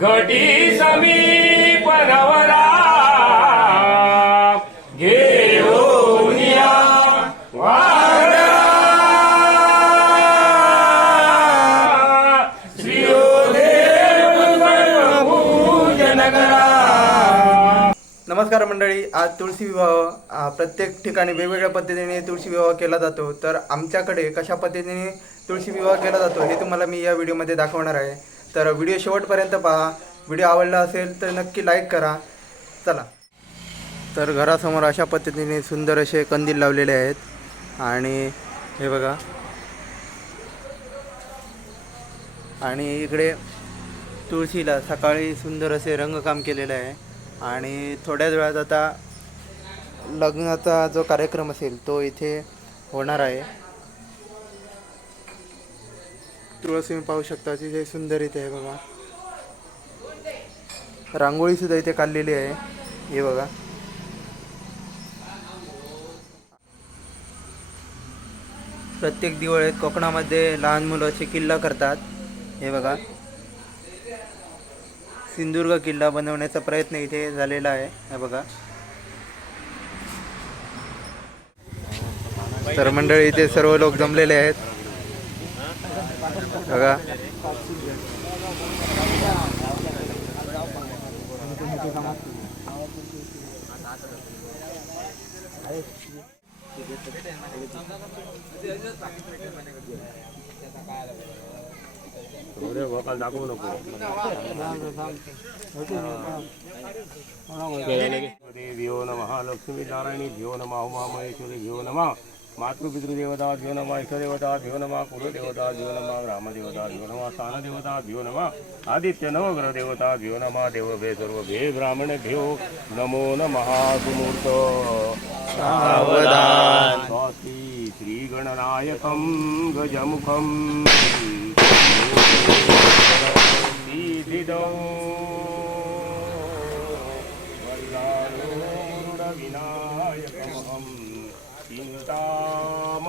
घटी समी नवरा नमस्कार मंडळी आज तुळशी विवाह प्रत्येक ठिकाणी वेगवेगळ्या पद्धतीने तुळशी विवाह केला जातो. तर आमच्याकडे कशा पद्धतीने तुळशी विवाह केला जातो हे तुम्हाला मी या व्हिडिओमध्ये दाखवणार आहे. तर व्हिडिओ शेवटपर्यंत पहा. व्हिडिओ आवडला असेल तर नक्की लाईक करा. चला. तर घरासमोर अशा पद्धतीने सुंदर असे कंदील लावलेले आहेत. आणि हे बघा. आणि इकडे तुळशीला सकाळी सुंदर असे रंगकाम केलेलं आहे. आणि थोड्याच वेळात आता लग्नाचा जो कार्यक्रम असेल तो इथे होणार आहे. तुळस तुम्ही पाहू शकता अतिशय सुंदर इथे आहे बघा. रांगोळी सुद्धा इथे काढलेली आहे. हे बघा. प्रत्येक दिवाळीत कोकणामध्ये लहान मुलं असे किल्ला करतात. हे बघा. सिंधुदुर्ग किल्ला बनवण्याचा प्रयत्न इथे झालेला आहे. हे बघा. तर मंडळी इथे सर्व लोक जमलेले आहेत. बघा देव्यो नमः लक्ष्मी नारायणी भ्यो नमः उमामहेश्वरी भ्यो नमः मातृपितृदेवता भ्यो नमः इष्टदेवता भ्यो नमः कुलदेवता भ्यो नमः ग्रामदेवता भ्यो नमः स्थानदेवता भ्यो नमः आदित्य नवग्रह देवता भ्यो नमः देवभे सर्वभे ब्राह्मण भ्यो नमो नमः सुमूर्त. स्वास्ति श्रीगणनायकं गजमुखं।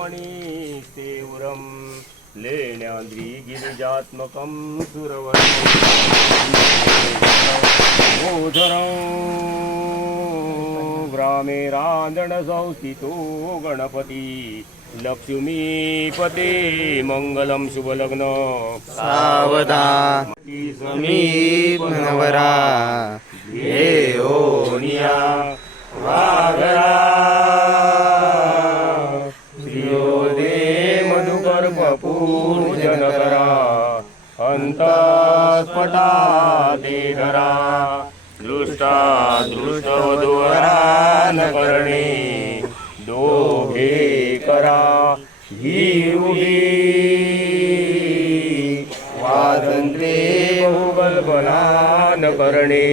वरदारूढविनायकमहं चिन्तामणिस्तेवरं लेण्याद्रिगिरिजात्मकं सुरवरं। ग्रामे रांजणसंस्थितो गणपती। लक्ष्मीपते मङ्गलं शुभलग्न। सावधान समीप नवरा। घेऊनिया वाघरा। पूजन करा। अंतस्फटा ते दृष्टा दृष्टवधुवरा न करणे दोघे करा। ही उभी स्वातंत्र्ये बहुकल्पना न करणे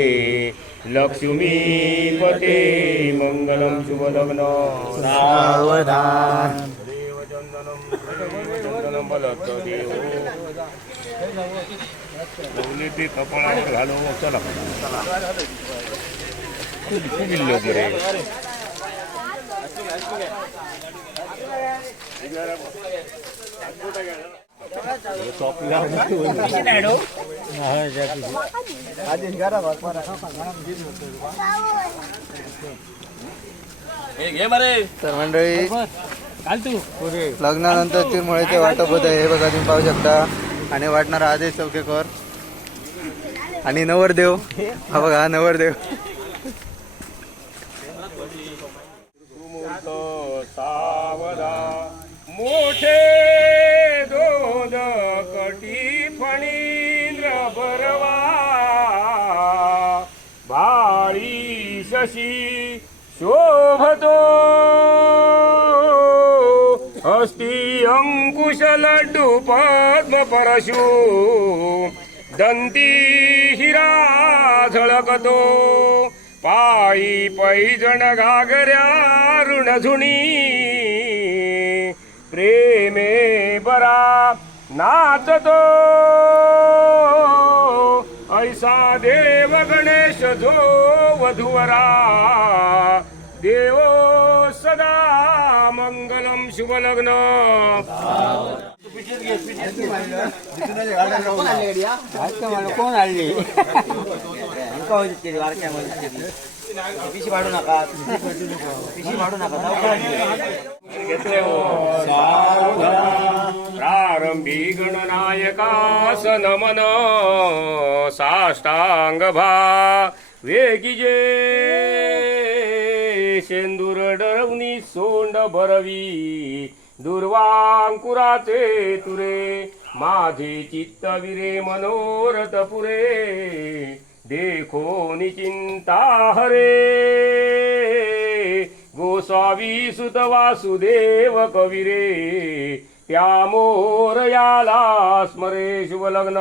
लक्ष्मीपते मंगलं शुभलग्न। सावधान। देव बोलले ते कपाळावर घालू चला खूप खूप इल्लो रे तर मंडळी लग्नानंतर चिरमुळेचे वाटप होत आहे हे बघा तुम्ही पाहू शकता. आणि वाटणारा आदेश चौकेकर आणि नवरदेव. हा बघा हा नवरदेव. हस्ती अंकुश लड्डू पद्म परशु दंती हिरा झळकतो पायी पैजण घागऱ्या ऋणझुणी प्रेमे बरा नाचतो. ऐसा देव गणेश जो वधुवरा. मंगलम शुभ लग्न कोण आणली पिशी पाडू नका पिशी पाडू नका प्रारंभी गणनायकास नमन साष्टांग भा वेगी जे शेंदूर डरवणी सो भरवी. दुर्वांकुराचे तुरे माझे चित्त विरे मनोरथ पुरे देखो निचिंता हरे. गोस्वामी सुत वासुदेव कविरे त्या मोरयाला स्मरे शुभ लग्न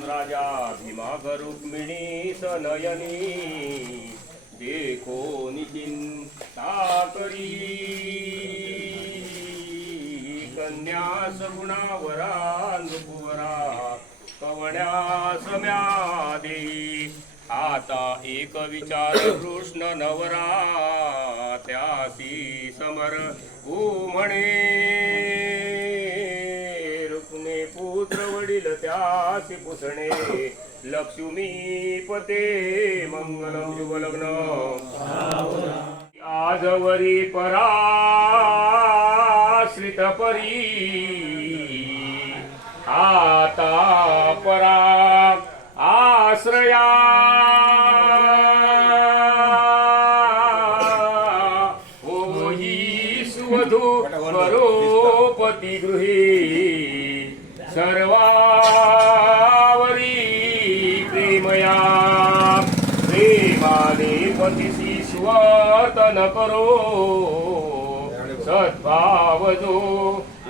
राजा भीमाग रुक्मिणी सनयनी. देखो निचिंता करी कन्या सगुणावरा नृपुवरा कवण्या सम्या आता एक विचार कृष्ण नवरा त्यासी समर भू म्हणे. रुक्मे पुत्र वडील त्यासी पुसणे लक्ष्मी पते मंगलम शुभ लग्न आजवरी पराश्रित परी आता स्वर्तन करो सद्भाव जो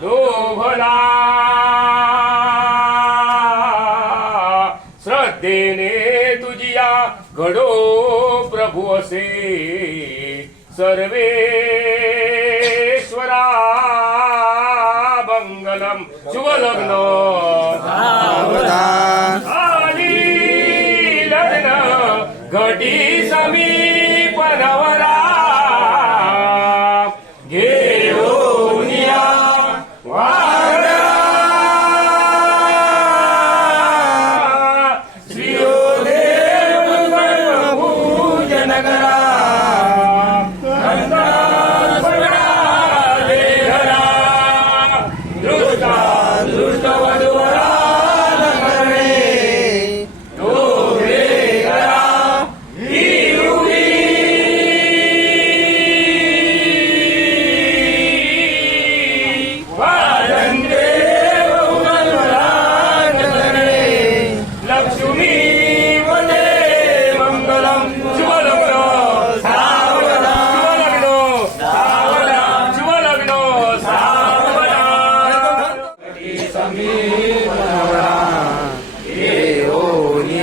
दोभला श्रद्धेने तुझिया घडो प्रभू असे सर्वेश्वरा मंगलम शुभ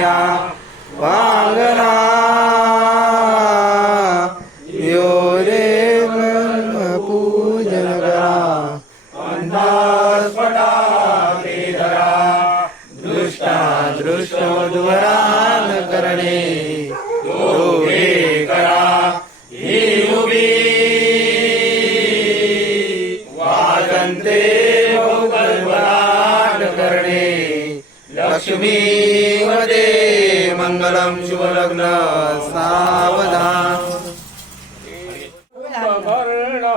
लग्न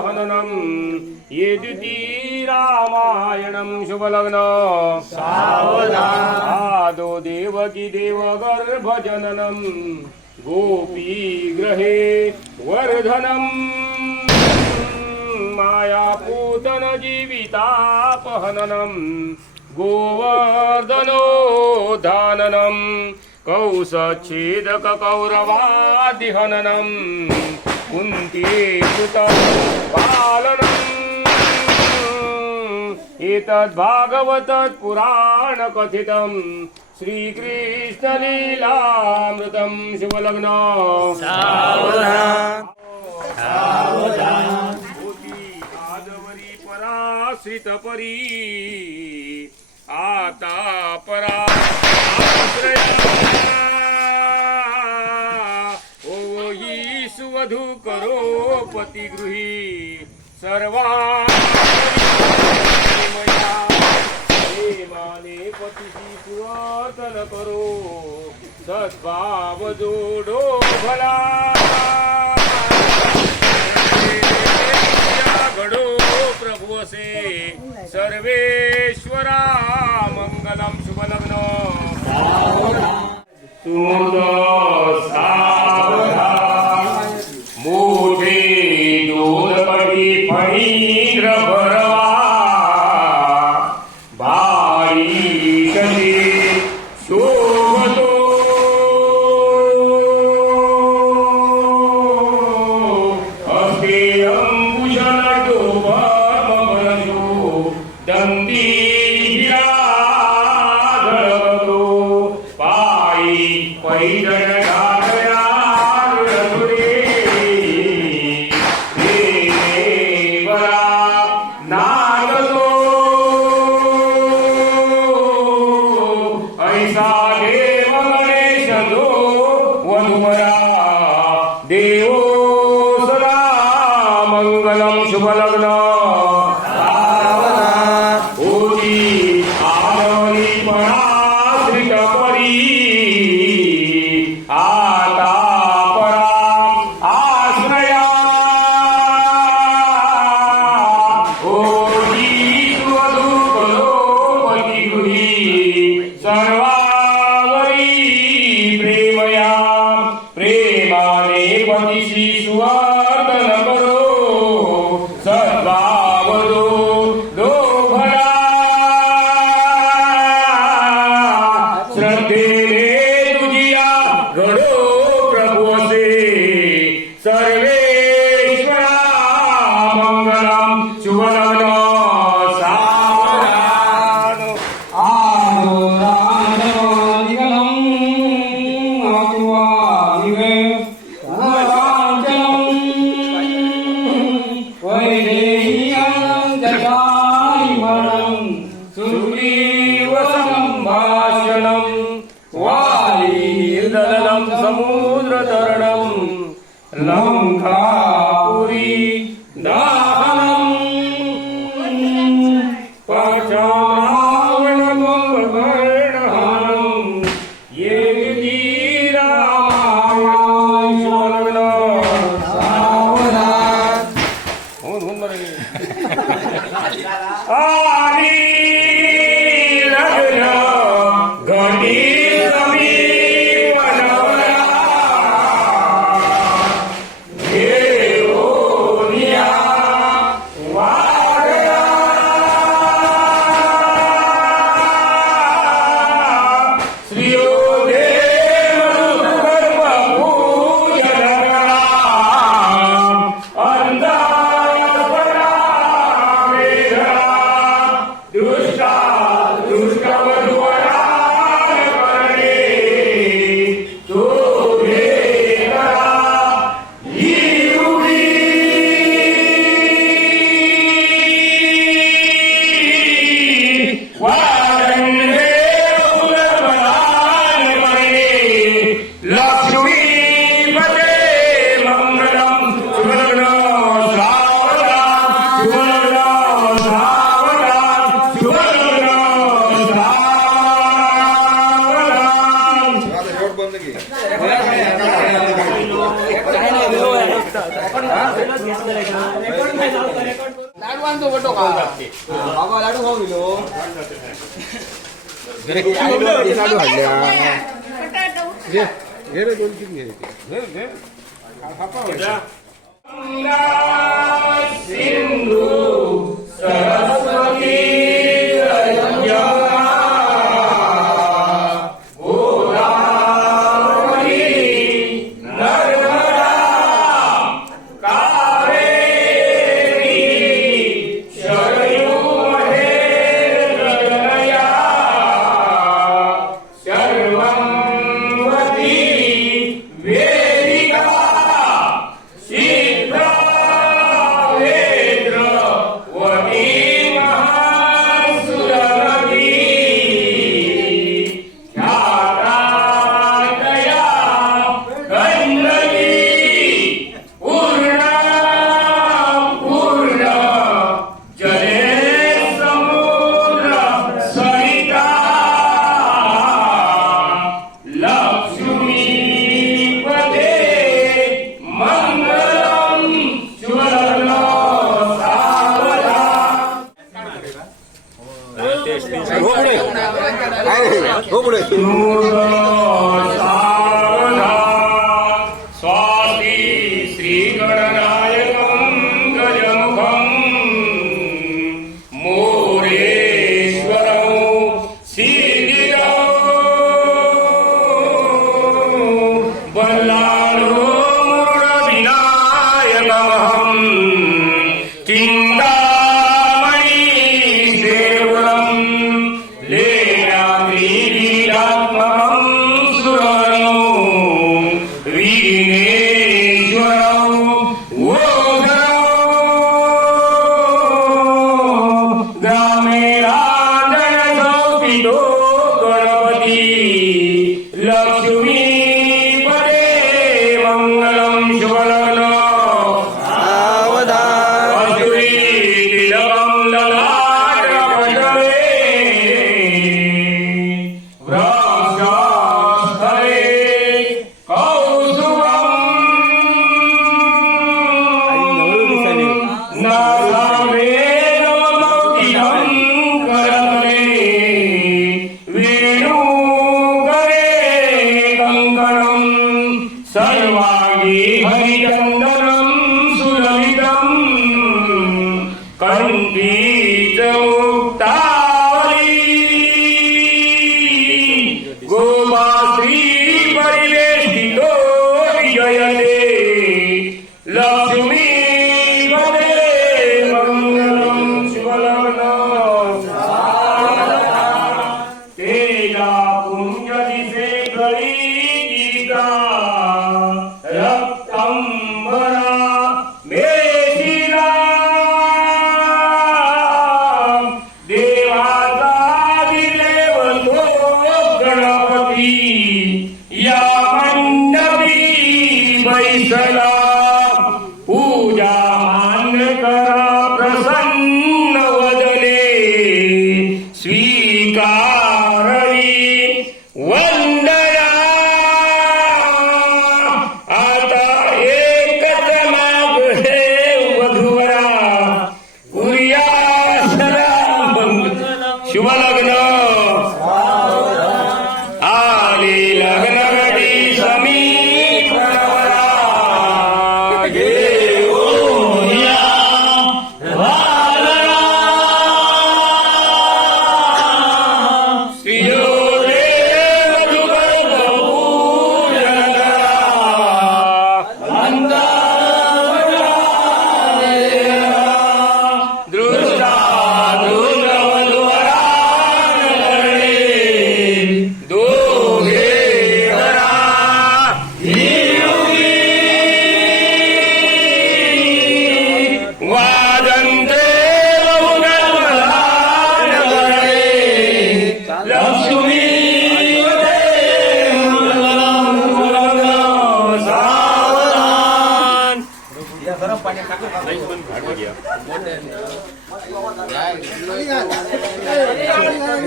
कर्णहननम् येदिति रामायणं शुभलग्न। आदो देवकी देवगर्भजननम् गोपी ग्रहे वर्धनम् मायापूतन जीवितापहननम् गोवर्धनोद्धाननम् कौसच्छेदक कौरवादिहननम् कुन्ती सुत पालनम् एतद्भागवतत् पुराणकथितम् श्रीकृष्णलीलामृतं शुभलग्न होती पराश्रित परी आता परा मधु करो पतिगृही सर्वा माने पतीची सुवर्तन करो सद्भाव जोडो भला। घडो प्रभु असे सर्वेश्वरा मंगलम शुभ लग्न सावधान। ਪਾਛਾ खातो का बाबा लाडू खाऊ दिलो लाडू हाडल्या घे रे दोन तीन घे सिंधू सरस्वती गणपती लक्ष्मीपदे हरिचन्दनं